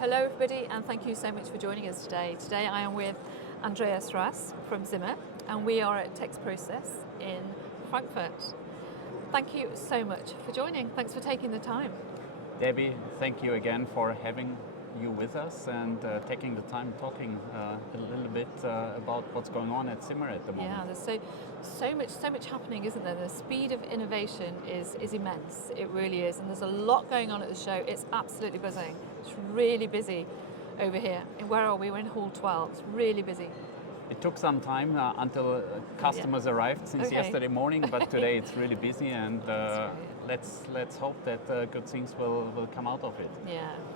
Hello everybody, and thank you so much for joining us today. Today I am with Andreas Rass from Zimmer, and we are at Process in Frankfurt. Thank you so much for joining. Thanks for taking the time. Debbie, thank you again for having you with us and taking the time talking a little bit about what's going on at Zimmer at the moment. Yeah, there's so much happening, isn't there? The speed of innovation is immense. It really is, and there's a lot going on at the show. It's absolutely buzzing. It's really busy over here. And where are we? We're in Hall 12. It's really busy. It took some time until customers arrived since yesterday morning, but today it's really busy, and let's hope that good things will come out of it.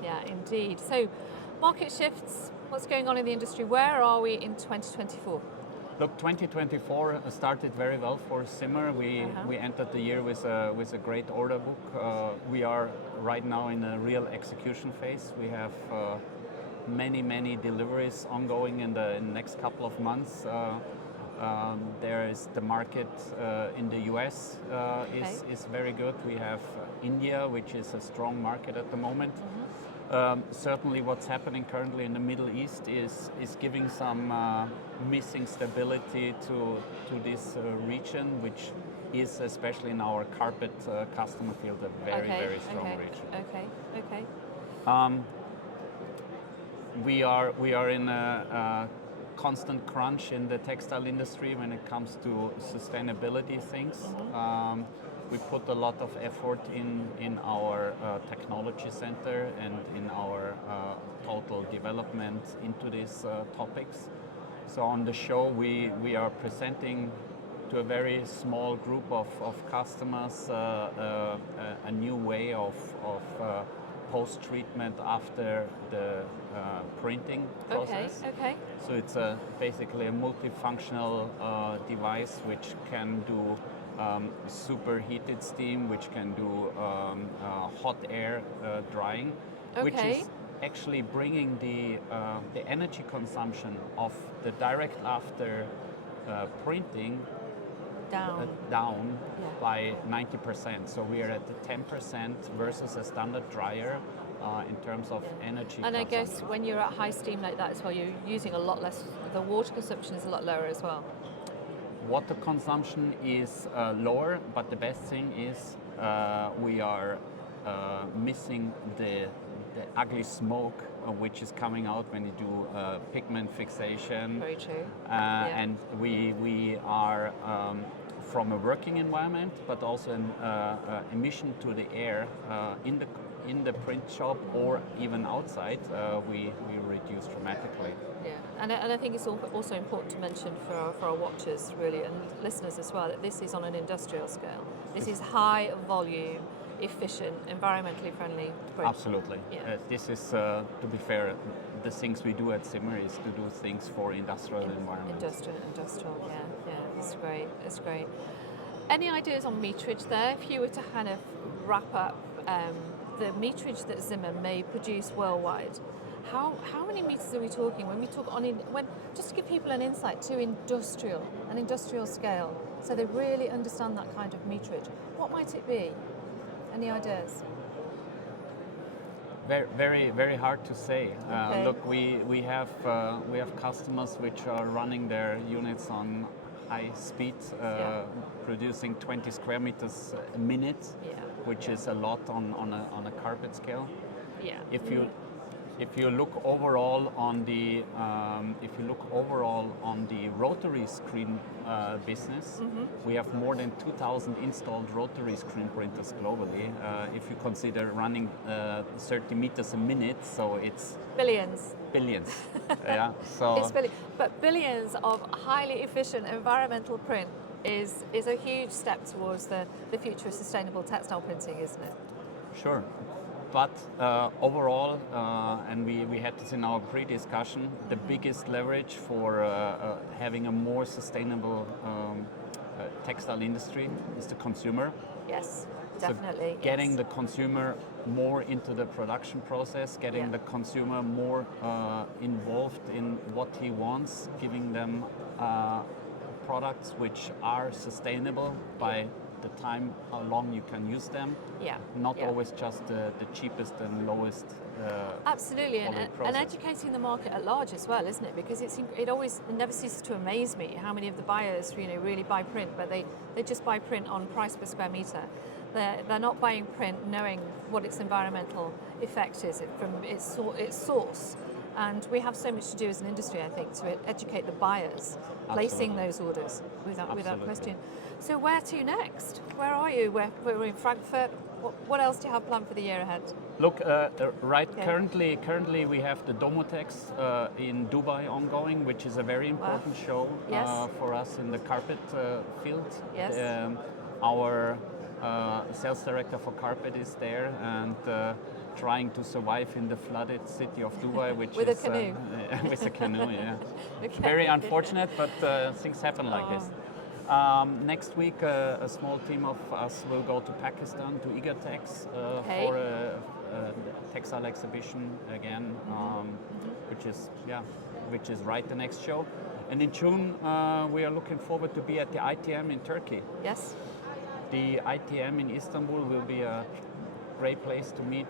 Yeah, indeed. So, market shifts. What's going on in the industry? Where are we in 2024? Look, 2024 started very well for Zimmer. We entered the year with a great order book. We are right now in a real execution phase. We have many deliveries ongoing in the next couple of months. There is the market in the US is very good. We have India, which is a strong market at the moment. Certainly what's happening currently in the Middle East is giving some missing stability to this region, which is, especially in our carpet customer field, a very strong region. Okay. We are in a constant crunch in the textile industry when it comes to sustainability things. We put a lot of effort in our technology center and in our total development into these topics. So on the show we are presenting to a very small group of customers a new way of post-treatment after the printing process. Okay. So it's basically a multifunctional device which can do superheated steam, which can do hot air drying, which is actually bringing the energy consumption of the direct after printing down by 90%. So we are at the 10% versus a standard dryer in terms of energy And consumption. I guess when you're at high steam like that as well, you're using a lot less, the water consumption is a lot lower as well. Water consumption is lower, but the best thing is we are missing the ugly smoke which is coming out when you do pigment fixation. Very true. And we are from a working environment, but also an emission to the air in the print shop or even outside, we reduce dramatically. Yeah, and I think it's also important to mention for our watchers really and listeners as well that this is on an industrial scale. This is high volume, efficient, environmentally friendly print. Absolutely. This is, to be fair, the things we do at Zimmer is to do things for industrial environments. Industrial, yeah, it's great. Any ideas on meterage there? If you were to kind of wrap up the meterage that Zimmer may produce worldwide, how many meters are we talking when we talk just to give people an insight to an industrial scale, so they really understand that kind of meterage? What might it be? Any ideas? Very hard to say. Look, we have customers which are running their units on high speed, producing 20 square meters a minute, which is a lot on a carpet scale. Yeah. If you look overall on the rotary screen business, we have more than 2,000 installed rotary screen printers globally. If you consider running 30 meters a minute, so it's billions. Yeah. So it's billions, but billions of highly efficient environmental print is a huge step towards the future of sustainable textile printing, isn't it? Sure. But overall, and we had this in our pre-discussion, the biggest leverage for having a more sustainable textile industry is the consumer. Yes, definitely. So getting the consumer more into the production process, getting the consumer more involved in what he wants, giving them products which are sustainable by the time, how long you can use them. Yeah. Not yeah. always just the cheapest and lowest. Absolutely, and process. educating the market at large as well, isn't it? Because it never ceases to amaze me how many of the buyers really buy print, but they just buy print on price per square meter. They're not buying print knowing what its environmental effect is from its source. And we have so much to do as an industry, I think, to educate the buyers, placing those orders without question. So where to next? Where are you? We're in Frankfurt. What else do you have planned for the year ahead? Look, currently we have the Domotex in Dubai ongoing, which is a very important show for us in the carpet field. Yes. Our sales director for carpet is there and trying to survive in the flooded city of Dubai, which with is a canoe. with a canoe. Yeah, Okay. very unfortunate, but things happen like this. Next week, a small team of us will go to Pakistan to Igatex for a textile exhibition again, which is right the next show. And in June, we are looking forward to be at the ITM in Turkey. Yes. The ITM in Istanbul will be a great place to meet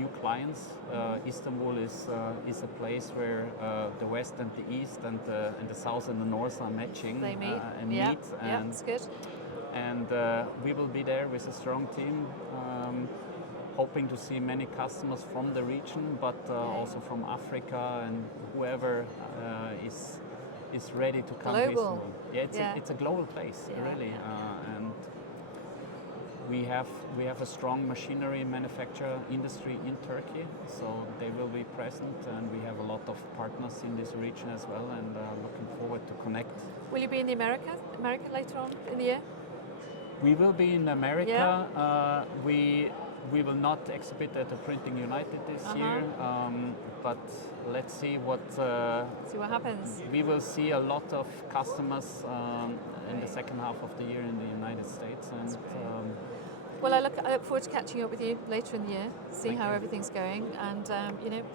new clients. Istanbul is a place where the West and the East and the South and the North are matching. They meet. And yeah. meet. Yeah, that's good. And we will be there with a strong team, hoping to see many customers from the region, but also from Africa and whoever is ready to come to Istanbul. Yeah, it's a global place, really. And we have a strong machinery manufacture industry in Turkey, so they will be present, and we have a lot of partners in this region as well, and looking forward to connect. Will you be in the America later on in the year? We will be in America. Yeah. We will not exhibit at the Printing United this year, but let's see what happens. We will see a lot of customers in the second half of the year in the United States, and. Well, I look forward to catching up with you later in the year, see how everything's going, and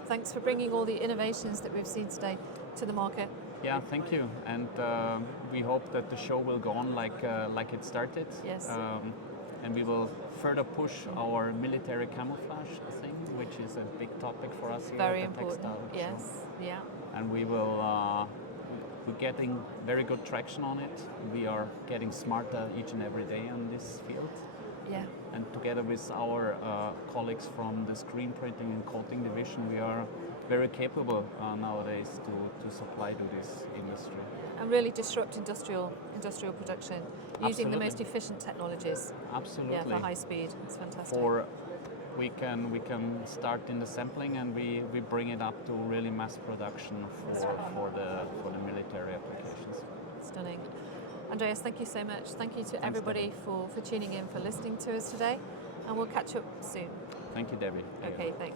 thanks for bringing all the innovations that we've seen today to the market. Yeah, thank you, and we hope that the show will go on like it started. Yes. And we will further push our military camouflage thing, which is a big topic for us here Very at the important. Textile Yes. Show. Yeah. And we will. We're getting very good traction on it. We are getting smarter each and every day on this field. Yeah. And together with our colleagues from the screen printing and coating division, we are very capable nowadays to supply to this industry. And really disrupt industrial production using the most efficient technologies. Absolutely. Yeah, for high speed. It's fantastic. We can start in the sampling, and we bring it up to really mass production for the military applications. Stunning. Andreas, thank you so much. Thank you to everybody for tuning in, for listening to us today, and we'll catch up soon. Thank you, Debbie. Okay, thanks.